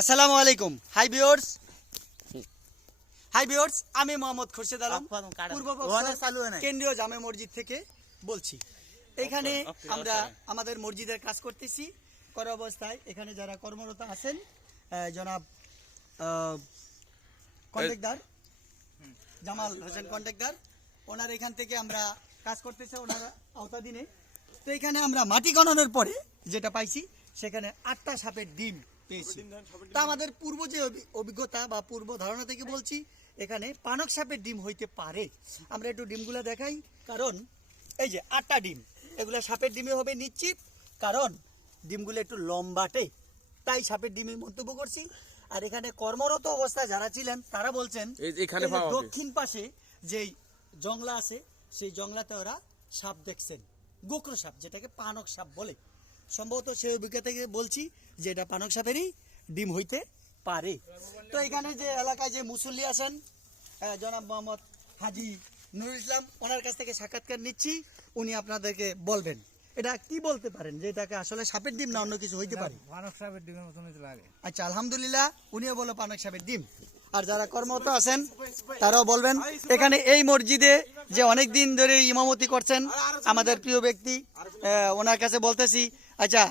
আসসালামু আলাইকুম। Hi viewers hi viewers আমি মোহাম্মদ খুরশেদ আলম পূর্ব। কেন্দ্রীয় জামে মসজিদ থেকে বলছি। এখানে আমরা আমাদের মসজিদের কাজ করতেছি। করা অবস্থায় এখানে যারা কর্মরত আছেন জনাব কন্ট্রাক্টর জামাল হোসেন কন্ট্রাক্টর ওনার এখান থেকে আমরা কাজ করতেছে ওনার আওতাধীনে। তো এখানে আমরা মাটি গণনের পরে যেটা পাইছি সেখানে আটটা সাপের ডিম পেয়েছি। তা আমাদের পূর্ব যে অভিজ্ঞতা বা পূর্ব ধারণা থেকে বলছি এখানে পানক সাপের ডিম হইতে পারে। আমরা একটু ডিমগুলো দেখাই কারণ এই যে আটটা ডিম এগুলো সাপের ডিমে হবে নিশ্চিত কারণ ডিমগুলো একটু লম্বাটে তাই সাপের ডিমে মন্তব্য করছি। আর এখানে কর্মরত অবস্থায় যারা ছিলেন তারা বলছেন এখানে এই যে পাওয়া হবে। দক্ষিণ পাশে যেই জংলা আছে সেই জংলাতে ওরা সাপ দেখছেন। গোকর সাপ যেটাকে পানক সাপ বলে। সম্ভবত সেই অভিজ্ঞতা থেকে বলছি যে এটা পানক সাপেরই ডিম হইতে পারে। তো এখানে যে এলাকায় যে মুসল্লি আছেন জনাব মোহাম্মদ হাজি নুরুল ইসলাম ওনার কাছ থেকে সাক্ষাৎকার নিচ্ছি উনি আপনাদেরকে বলবেন। এটা কি বলতে পারেন যে এটাকে আসলে সাপের ডিম না অন্য কিছু হইতে পারে? মানব সাহেবের ডিমের মতন লাগে। আচ্ছা আলহামদুলিল্লাহ উনিও বলো পানক সাপের ডিম। আর যারা কর্মরত আছেন তারাও বলবেন এখানে এই মসজিদে যে অনেক দিন ধরে ইমামতি করছেন আমাদের প্রিয় ব্যক্তি ওনার কাছে বলতেছি আচ্ছা